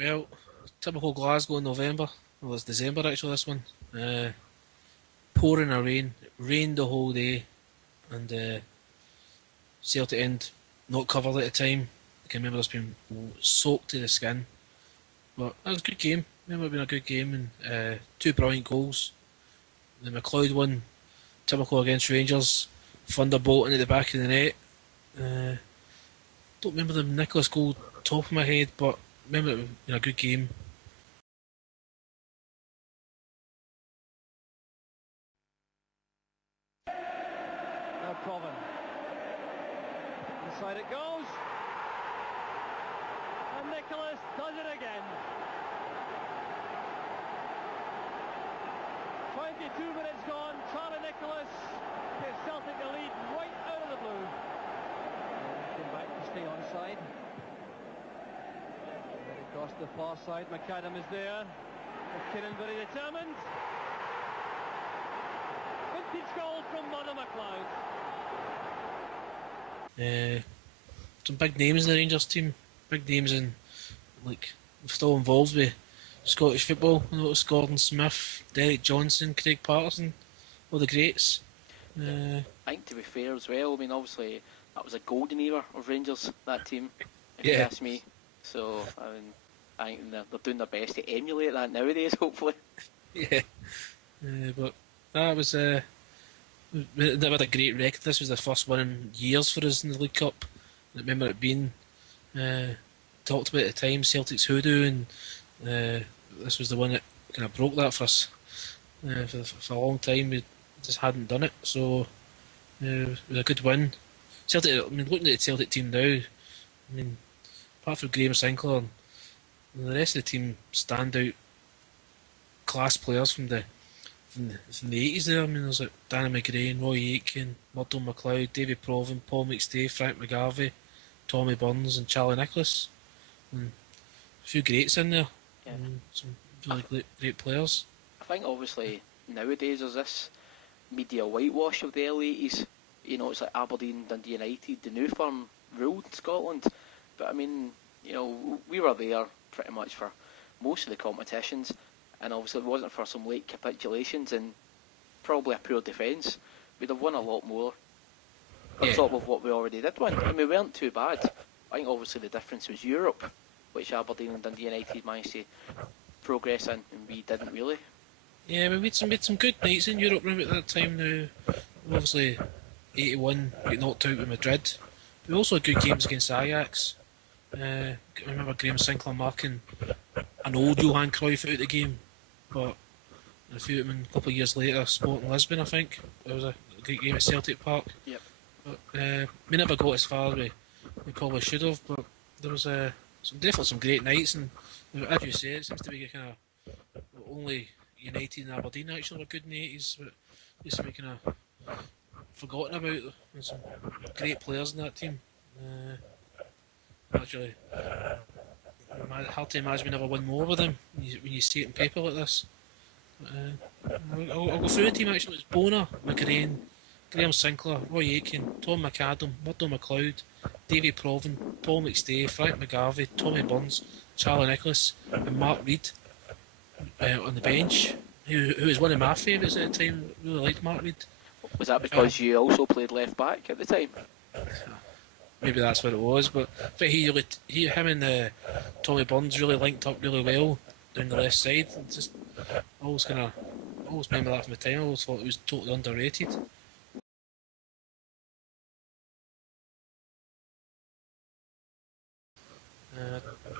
Well, typical Glasgow in November. Well, it's December actually, this one. Pouring a rain. It rained the whole day, and Celtic end not covered at the time. I can remember us being soaked to the skin. But that was a good game. I remember it being a good game, and two brilliant goals. The McLeod one, typical against Rangers. Thunderbolt into the back of the net. Uh, don't remember the Nicholas goal top of my head, but remember it being a good game. Now Proven. Inside it goes. And Nicholas does it again. 22 minutes gone. Charlie Nicholas gives Celtic the lead right out of the blue. Came back to stay onside. Across the far side, McAdam is there. McKinnon very determined. Vintage goal from Mother McLeod. Some big names in the Rangers team. Big names in, like, still involved with Scottish football. I noticed Gordon Smith, Derek Johnson, Craig Patterson, all the greats. I think to be fair as well, I mean obviously that was a golden era of Rangers, that team, if you ask me. So I think they're doing their best to emulate that nowadays, hopefully. Yeah, but that was they had a great record. This was the first one in years for us in the League Cup. I remember it being talked about at the time, Celtic's hoodoo, and this was the one that kind of broke that for us. For a long time, we just hadn't done it, so it was a good win. Celtic. I mean, looking at the Celtic team now, I mean, apart from Graham Sinclair, and the rest of the team stand out class players from the 80s there. I mean, there's like Danny McGrain, Roy Aitken, Murdo McLeod, Davy Provan, Paul McStay, Frank McGarvey, Tommy Burns, and Charlie Nicholas. And a few greats in there. Yeah. Some really great players. I think obviously nowadays there's this media whitewash of the early 80s. You know, it's like Aberdeen, Dundee United, the new firm ruled Scotland. But I mean, you know, we were there pretty much for most of the competitions, and obviously if it wasn't for some late capitulations and probably a poor defence, we'd have won a lot more on top of what we already did win. I mean, we weren't too bad. I think obviously the difference was Europe, which Aberdeen and Dundee United managed to progress in, and we didn't really. Yeah, we made some good nights in Europe around at that time now. Obviously, 81, we got knocked out with Madrid. We also had good games against Ajax. I remember Graham Sinclair marking an old Johan Cruyff out of the game, but a few of them a couple of years later, Sporting Lisbon, I think. It was a great game at Celtic Park. Yep. But we never got as far as we probably should have, but there was definitely some great nights, and as you say, it seems to be kind of only United and Aberdeen actually were good in the 80s, but it used to be kind of forgotten about. There's some great players in that team. Actually, hard to imagine we never win more with them when you see it in paper like this. I'll go through the team actually. It's Bonner, McGrain, Graham Sinclair, Roy Aitken, Tom McAdam, Murdo McLeod, Davy Provan, Paul McStay, Frank McGarvey, Tommy Burns, Charlie Nicholas, and Mark Reid on the bench, who was one of my favourites at the time. Really liked Mark Reid. Was that because you also played left back at the time? Maybe that's what it was, but I think him and Tommy Burns really linked up really well down the left side. Just always remember that from the time. I always thought it was totally underrated.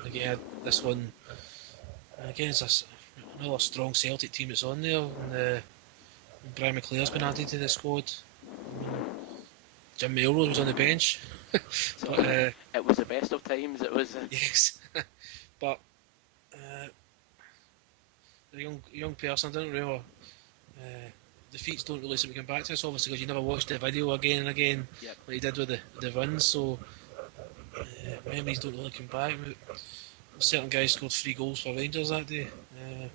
Again, this one again is another strong Celtic team that's on there, and Brian McClare's been added to the squad. Jim Melrose was on the bench. So it was the best of times. It was. Yes, but a young person, I don't really. Defeats don't really seem to come back to us, obviously, because you never watched the video again and again, like you did with the runs. So memories don't really come back. Certain guys scored 3 goals for Rangers that day. I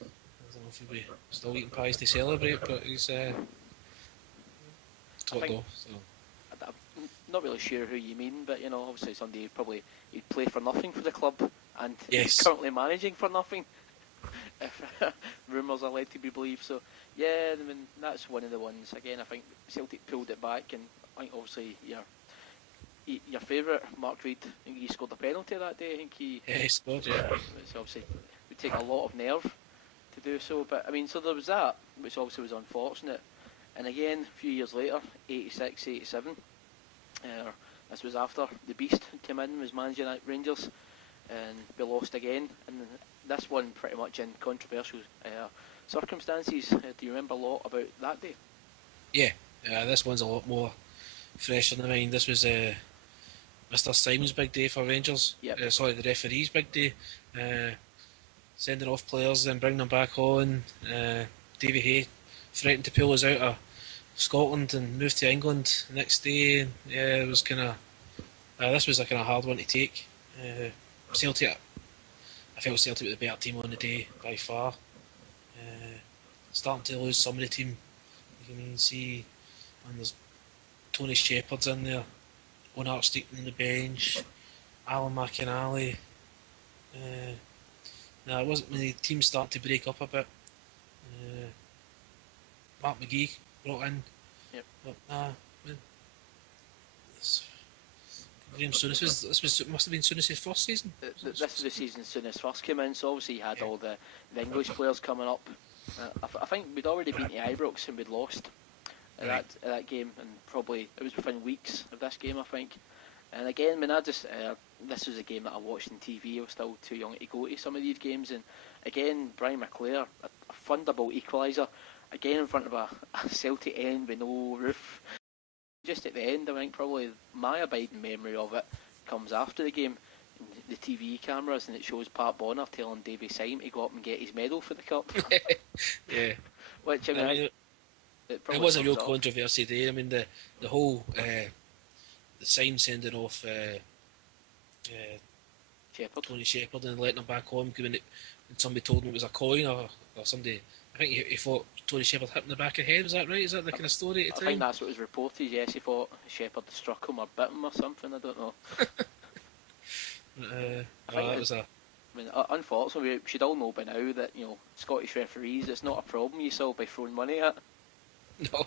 don't know if he'll be still eating pies to celebrate, but he's top off. So. I'm not really sure who you mean, but you know, obviously somebody you'd play for nothing for the club, and he's Yes. currently managing for nothing, if rumours are led to be believed. So, yeah, I mean, that's one of the ones. Again, I think Celtic pulled it back, and I think obviously your favourite, Mark Reid, I think he scored a penalty that day. I think Yes, God, yeah. it's obviously would take a lot of nerve to do so. But I mean, so there was that, which obviously was unfortunate. And again, a few years later, 86, 87, this was after the Beast came in, was managing at Rangers, and we lost again. And this one pretty much in controversial circumstances. Do you remember a lot about that day? Yeah, this one's a lot more fresh in the mind. This was Mr. Simon's big day for Rangers. Yep. Sorry, the referee's big day. Sending off players, then bringing them back on. Davy Hay threatened to pull us out of Scotland and move to England the next day. Yeah, it was kind of. This was a kind of hard one to take. Celtic, I felt Celtic were the better team on the day by far. Starting to lose some of the team. You can see, and there's Tony Shepherd's in there, Owen Archdeacon on the bench, Alan McInally. It wasn't when the team started to break up a bit. Mark McGee brought in. Yep. But Graham Souness must have been Souness' first season. This was the season Souness first came in, so obviously you had all the English players coming up. I think we'd already beaten Ibrox and we'd lost at that game, and probably it was within weeks of this game, I think. And again, when this was a game that I watched on TV. I was still too young to go to some of these games, and again, Brian McClare, a thunderbolt equaliser, again in front of a Celtic end with no roof. Just at the end, I think probably my abiding memory of it comes after the game, the TV cameras, and it shows Pat Bonner telling Davy Syme to go up and get his medal for the cup. Yeah. Which, I mean, it was a real controversy day. I mean, the whole the Syme sending off Tony Shepherd and letting him back on when somebody told him it was a coin or somebody. I think he thought Tony Shepherd hit him in the back of the head. Was that right? Is that the kind of story at the time? I think that's what was reported. Yes, he thought Shepherd struck him or bit him or something. I don't know. I mean, unfortunately, we should all know by now that Scottish referees, it's not a problem you solve by throwing money at. No.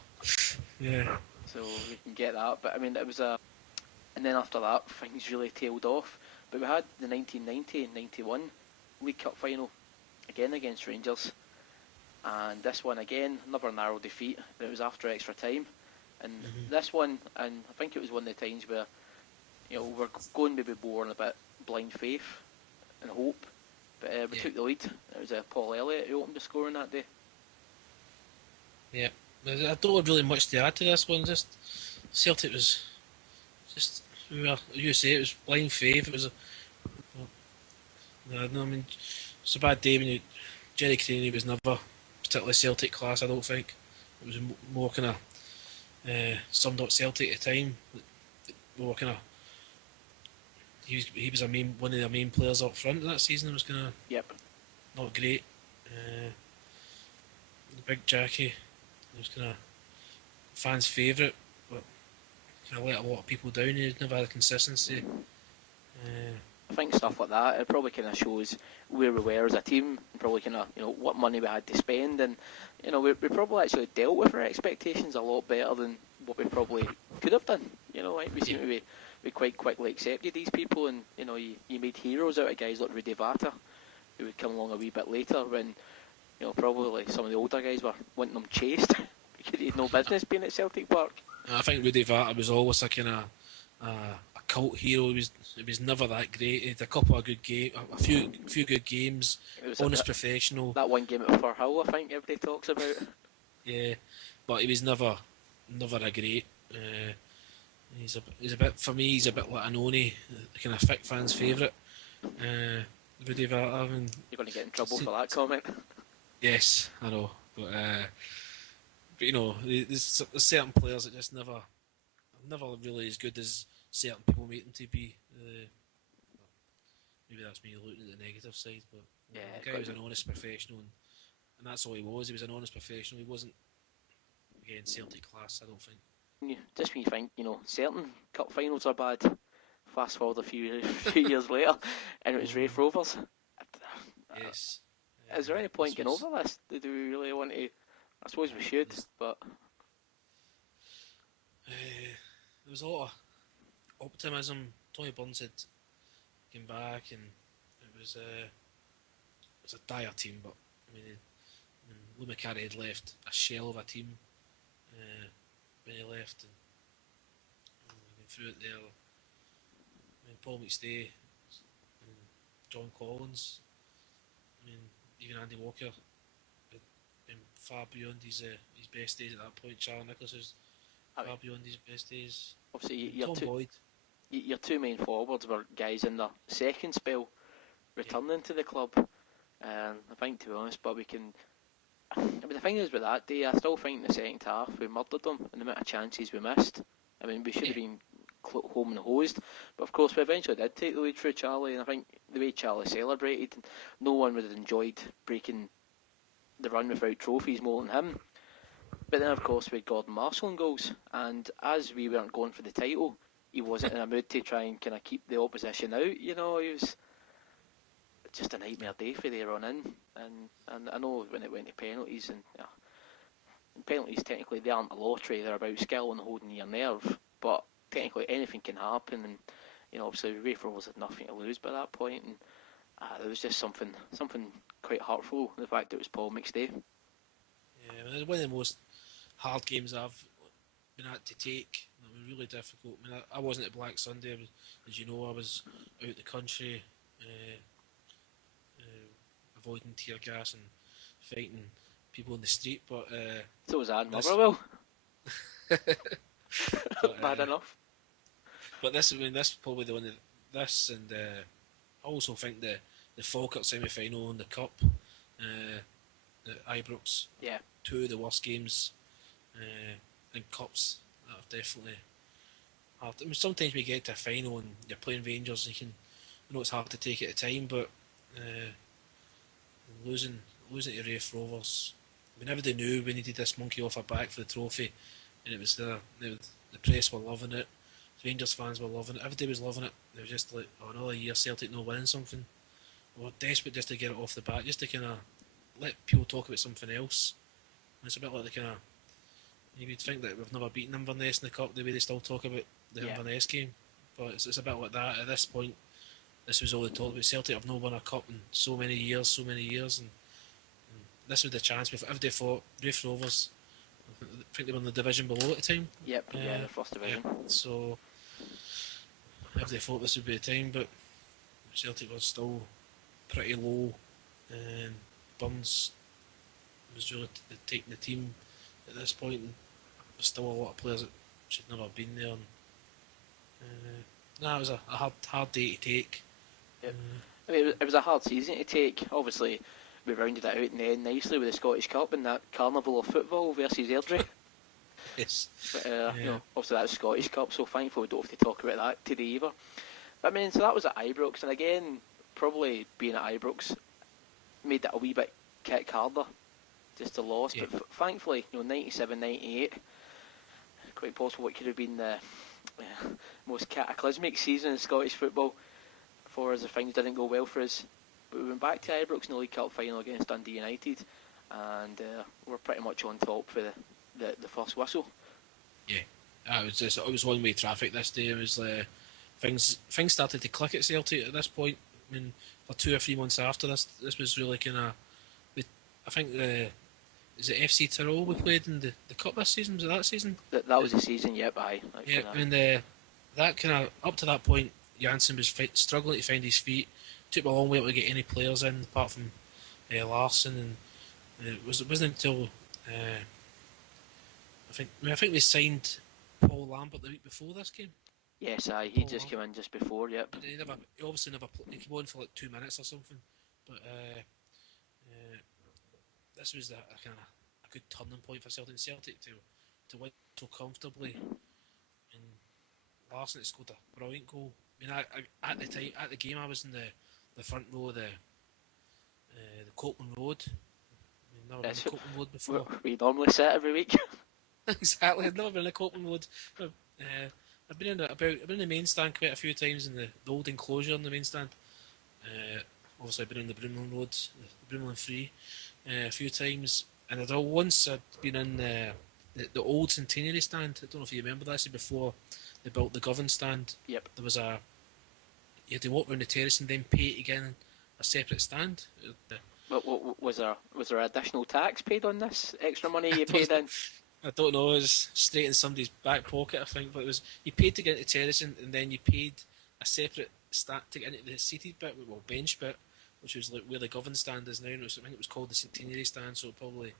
Yeah. So we can get that, but I mean, it was and then after that, things really tailed off. But we had the 1990-91 League Cup final again against Rangers. And this one again, another narrow defeat, but it was after extra time. And this one, and I think it was one of the times where, we're going maybe more on a bit blind faith and hope. But we took the lead. It was Paul Elliott who opened the scoring that day. Yeah, I don't have really much to add to this one. Just Celtic was just, you say it was blind faith. It was I mean, it's a bad day when Jerry Craney was never particularly Celtic class. I don't think it was more kind of summed up Celtic at the time. More kind of he was one of the main players up front that season. It was kind of not great. The big Jackie, it was kind of fans' favourite, but kind of let a lot of people down. He never had a consistency. I think stuff like that, it probably kind of shows where we were as a team, and probably kind of what money we had to spend, and we probably actually dealt with our expectations a lot better than what we probably could have done. Like we seem to be quite quickly accepted these people, and you made heroes out of guys like Rudy Vata, who would come along a wee bit later when probably some of the older guys were wanting them chased because he had no business being at Celtic Park. I think Rudy Vata was always a kind of a cult hero. He was never that great. He had a couple of good games, a few good games. Honest professional. That one game at Firhill, I think everybody talks about. Yeah, but he was never a great. He's a bit, for me, he's a bit like an Oni, kind of thick fans' favourite. Rudy Vata. You're going to get in trouble for that comment. Yes, I know, but there's certain players that just never really as good as certain people make them to be. Maybe that's me looking at the negative side, but the guy was an honest professional, and that's all he was. He was an honest professional. He wasn't, again, Celtic class, I don't think. Just when you think, certain cup finals are bad, fast forward a few years later, and it was Raith Rovers. Yes. Is there any point this getting was, over this? Do we really want to? I suppose we should, but there was a lot of optimism. Tony Burns had came back, and it was a dire team. But I mean, Lou McCarry had left a shell of a team when he left, and went through it there. I mean, Paul McStay, and John Collins. I mean, even Andy Walker had been far beyond his best days at that point. Charlie Nicholas was far beyond his best days. obviously Tom Boyd. your two main forwards were guys in their second spell returning to the club. And I think, to be honest, but we can. I mean, the thing is with that day, I still think in the second half we murdered them and the amount of chances we missed. I mean, we should have been home and hosed, but of course we eventually did take the lead through Charlie, and I think the way Charlie celebrated, no one would have enjoyed breaking the run without trophies more than him. But then of course we had Gordon Marshall in goals, and as we weren't going for the title, he wasn't in a mood to try and kind of keep the opposition out. You know, he was just a nightmare day for there on in, and I know when it went to penalties, and penalties technically they aren't a lottery, they're about skill and holding your nerve, but technically anything can happen, and you know, obviously Raith Rovers had nothing to lose by that point, and there was just something quite hurtful, the fact that it was Paul McStay. Yeah, I mean, one of the most hard games I've been had to take. It was really difficult. I mean, I wasn't at Black Sunday, as you know. I was out the country, avoiding tear gas and fighting people in the street. But so was I in Motherwell. But, bad enough. But this is probably the one. This and I also think the Falkirk semi-final in the cup, at Ibrox. Yeah. Two of the worst games in cups that have definitely hard. I mean, sometimes we get to a final and you're playing Rangers, and you know it's hard to take at the time, but losing to Raith Rovers, we never knew we needed this monkey off our back for the trophy, and it was there. The press were loving it, Rangers fans were loving it, everybody was loving it. They were just like, oh, another year Celtic not winning something. We were desperate just to get it off the bat, just to kind of let people talk about something else. And it's a bit like the kind of, you'd think that we've never beaten Inverness in the cup, the way they still talk about the Inverness game, but it's a bit like that. At this point, this was all they talked about. Celtic have not won a cup in so many years, and this was the chance. If everybody thought Raith Rovers, I think they were in the division below at the time. Yep, the first division. Yeah, so everybody thought this would be the time, but Celtic was still pretty low, and Burns was really taking the team at this point, and there's still a lot of players that should never have been there. And, it was a hard day to take. Yep. I mean, it was a hard season to take. Obviously, we rounded it out in the end nicely with the Scottish Cup and that carnival of football versus Airdrie. Yes. But, you know, obviously that's Scottish Cup, so thankfully we don't have to talk about that today either. But I mean, so that was at Ibrox, and again, probably being at Ibrox made it a wee bit kick harder, just a loss. Yeah. But thankfully, you know, 97, 98, quite possible it could have been the most cataclysmic season in Scottish football for us if things didn't go well for us. But we went back to Ibrox in the League Cup final against Dundee United, and we're pretty much on top for the first whistle. Yeah, it was one way traffic this day. It was things started to click at Celtic at this point. I mean, for 2 or 3 months after this was really kind of. I think is it FC Tyrol we played in the cup this season? Was it that season? That was the season. Yep, aye. Yeah, I mean that kind of up to that point, Janssen was struggling to find his feet. Took a long way to get any players in apart from Larson, and it wasn't until I think we signed Paul Lambert the week before this game. Yes, aye, he just came in just before. Yep. He obviously never he came on for like 2 minutes or something, but this was a kind of a good turning point for Celtic. Celtic to win so comfortably, and Larson had scored a brilliant goal. I mean, at the time, at the game, I was in the front row of the Copeland Road. I've never been in Copeland Road before. We normally sit every week. Exactly, I'd never been in Copeland Road. I've been I've been in the main stand quite a few times in the old enclosure in the main stand. Obviously, I've been in the Broomloan Road, the Broomloan Free, a few times, and I'd been in the old Centenary stand. I don't know if you remember that. Before they built the Govan stand, Yep. there was a you had to walk around the terrace and then pay to get in a separate stand. Was there additional tax paid on this? Extra money you paid in? I don't know. It was straight in somebody's back pocket, I think. But it was you paid to get into terrace and then you paid a separate stand to get into the seated bit, well, bench bit, which was like where the Govan stand is now. And I think it was called the Centenary stand, so probably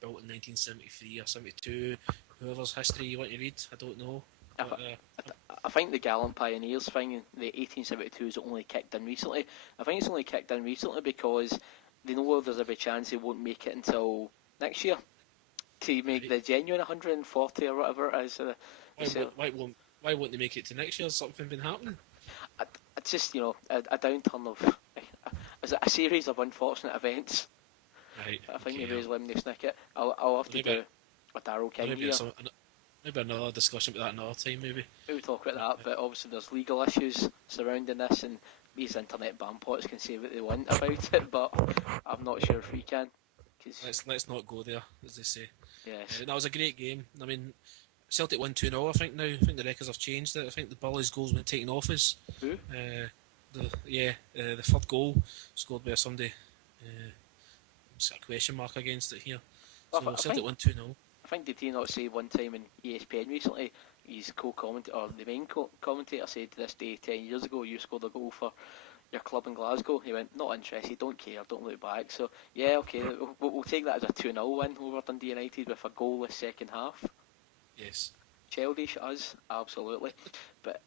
built in 1973 or 72. Whoever's history you want to read, I don't know. But, I think the Gallant Pioneers thing in the 1872 is only kicked in recently. I think it's only kicked in recently because they know there's every chance they won't make it until next year to make the genuine 140 or whatever it is. Why won't they make it to next year? Has something been happening? It's just, a downturn of a series of unfortunate events. Right. I think maybe is letting me snick it. I'll have to do a Darryl King here. Maybe another discussion about that another time, maybe. Maybe talk about that, but obviously there's legal issues surrounding this, and these internet bampots can say what they want about it, but I'm not sure if we can. Let's not go there, as they say. Yes. That was a great game. I mean, Celtic won 2-0, I think now. I think the records have changed. I think the Bullies' goals were taken off us. Who? The third goal scored by somebody. It's a question mark against it here. So Celtic won 2-0. I think did he not say one time in ESPN recently, his co-commentator, or the main commentator said this day 10 years ago you scored a goal for your club in Glasgow. He went, not interested, don't care, don't look back. So yeah, okay, we'll take that as a 2-0 win over Dundee United with a goalless second half. Yes. Childish us, absolutely. But